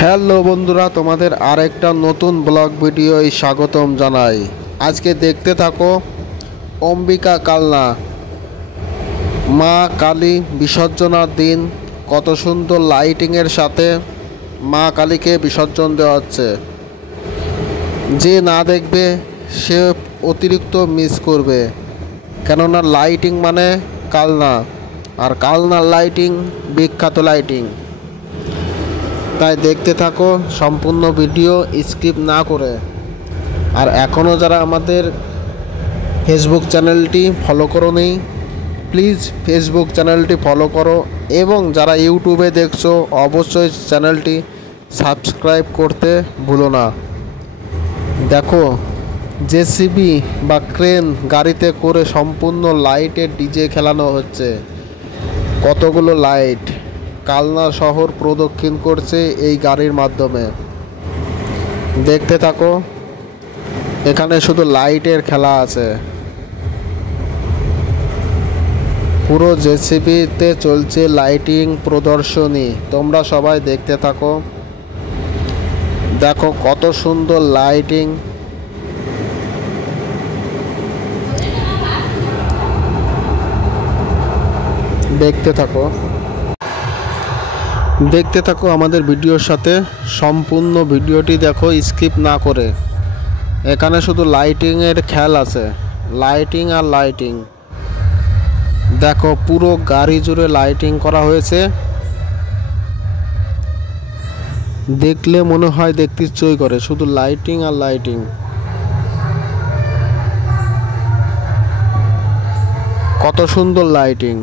Hello বন্ধুরা, তোমাদের আরেকটা নতুন ব্লগ ভিডিওয় স্বাগতম জানাই। আজকে দেখতে থাকো অম্বিকা কালনা মা কালী বিসর্জনের দিন কত সুন্দর লাইটিংয়ের সাথে মা কালীকে বিসর্জন দেওয়া হচ্ছে। যে না দেখবে সে অতিরিক্ত মিস করবে, কেননা লাইটিং মানে কালনা, আর কালনার লাইটিং বিখ্যাত লাইটিং। তাই দেখতে থাকো সম্পূর্ণ ভিডিও স্কিপ না করে। আর এখনও যারা আমাদের ফেসবুক চ্যানেলটি ফলো করোনি, প্লিজ ফেসবুক চ্যানেলটি ফলো করো, এবং যারা ইউটিউবে দেখছো অবশ্যই চ্যানেলটি সাবস্ক্রাইব করতে ভুলো না। দেখো জেসিবি বা ক্রেন গাড়িতে করে সম্পূর্ণ লাইটের ডিজে খেলানো হচ্ছে। কতগুলো লাইট কালনা শহর প্রদক্ষিণ করছে এই গাড়ির মাধ্যমে। দেখতে থাকো, এখানে শুধু লাইটের খেলা আছে। পুরো জেসিবিতে চলছে লাইটিং প্রদর্শনী, তোমরা সবাই দেখতে থাকো। দেখো কত সুন্দর লাইটিং। দেখতে থাকো আমাদের ভিডিওর সাথে, সম্পূর্ণ ভিডিওটি দেখো স্কিপ না করে। এখানে শুধু লাইটিংয়ের খেল আছে, লাইটিং আর লাইটিং। দেখো পুরো গাড়ি জুড়ে লাইটিং করা হয়েছে, দেখলে মনে হয় দেখতে ইচ্ছাই করে, শুধু লাইটিং আর লাইটিং। কত সুন্দর লাইটিং,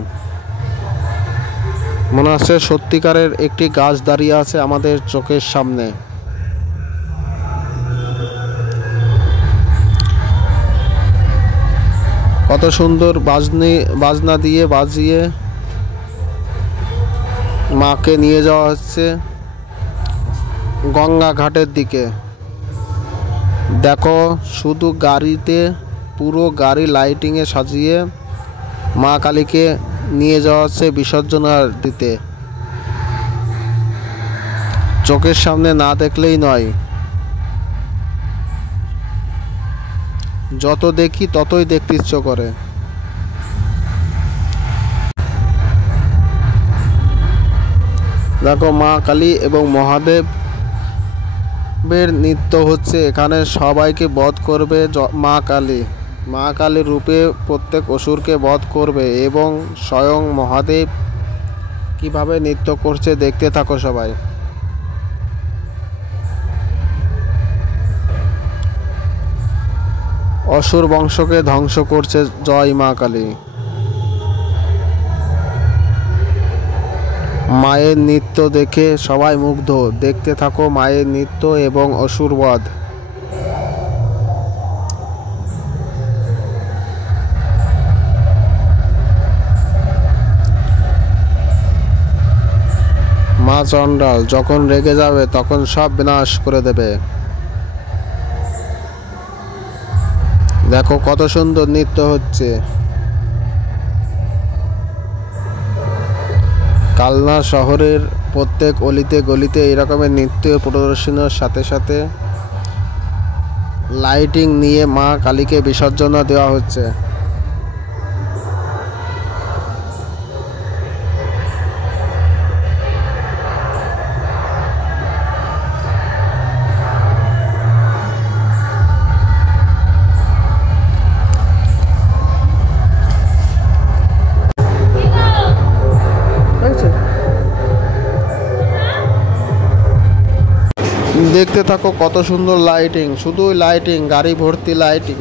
মনে হচ্ছে সত্যিকারের একটি গাছ দাঁড়িয়ে আছে আমাদের চোখের সামনে। কত সুন্দর বাজনা দিয়ে বাজিয়ে মাকে নিয়ে যাওয়া হচ্ছে গঙ্গা ঘাটের দিকে। দেখো শুধু গাড়িতে, পুরো গাড়ি লাইটিংয়ে সাজিয়ে মা কালীকে নিয়ে যাওয়া হচ্ছে বিসর্জন দিতে। চোখের সামনে না দেখলেই নয়, যত দেখি ততই দেখতে ইচ্ছে করে। দেখো মা কালী এবং মহাদেবের নৃত্য হচ্ছে এখানে। সবাইকে বধ করবে মা কালীর রূপে প্রত্যেক অসুরকে বধ করবে, এবং স্বয়ং মহাদেব কিভাবে নৃত্য করছে দেখতে থাকো সবাই। অসুর বংশকে ধ্বংস করছে জয় মা কালী। মায়ের নৃত্য দেখে সবাই মুগ্ধ, দেখতে থাকো মায়ের নৃত্য এবং অসুর বধ। মা চণ্ডাল যখন রেগে যাবে তখন সব বিনাশ করে দেবে। দেখো কত সুন্দর নৃত্য হচ্ছে। কালনা শহরের প্রত্যেক অলিতে গলিতে এরকমের নৃত্য প্রদর্শনের সাথে সাথে লাইটিং নিয়ে মা কালীকে বিসর্জন দেওয়া হচ্ছে। দেখতে থাকো কত সুন্দর লাইটিং, শুধু লাইটিং, গাড়ি ভর্তি লাইটিং।